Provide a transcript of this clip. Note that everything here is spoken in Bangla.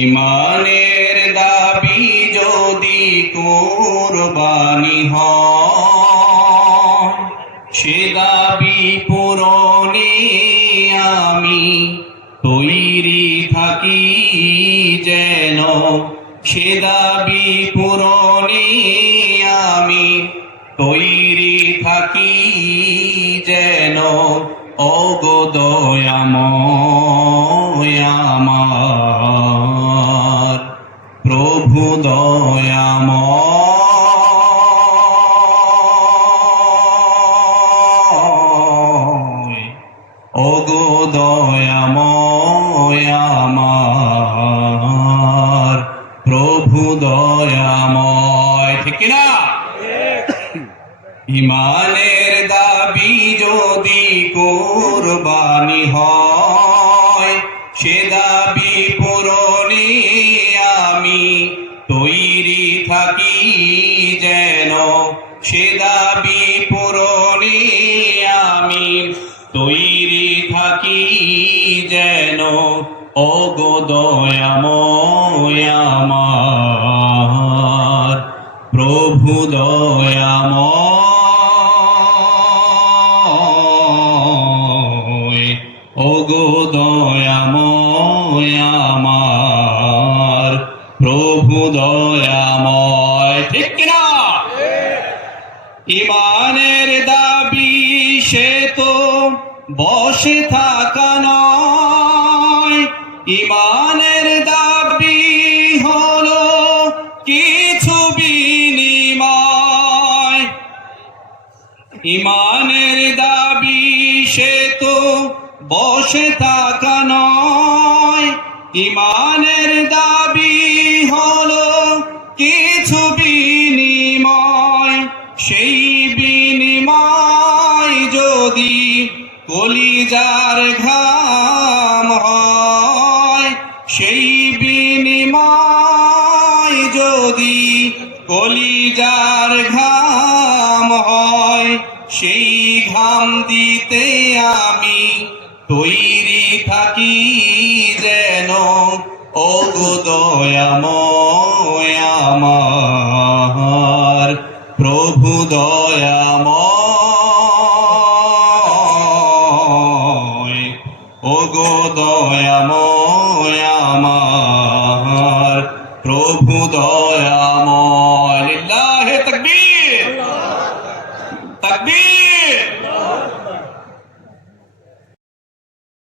ইমানের দাবি যদি কুরবানি হয়, সে দাবি পূরণে আমি তৈরি থাকি যেন। সে দাবি পূরণে আমি তৈরি থাকি যেন। ওগো দয়াময় আমার প্রভু দয়াময়, ওগো দয়াময় আমার প্রভু দয়াময়। ঠিক না? ইমানের দাবি যদি কুরবানি হয়, সে দাবি পূরণে আমি তৈরি থাকি যেন। সে দাবি পূরণে আমি তৈরি থাকি যেন। ওগো দয়াময় আমার প্রভু দয়াময়, ওগো দয়াময় আমার প্রভু দয়াময়। ঠিক কিনা? ইমানের দাবি সে তো বসে থাকা নয়। ইমানের দাবি হলো কিছু বিনিময়। ইমানের দাবি সে তো বসে থাকা নয়। ইমানের দাবি হলো কিছু বিনিময়। সেই বিনিময় যদি কলিজার ঘাম হয়, সেই বিনিময় যদি কলিজার ঘাম হয়, সেই ঘাম দিতে আমি তৈরি থাকি যেন। ওগো দয়াময় আমার প্রভু দয়াময়, ওগো দয়াময় আমার প্রভু দয়াময়।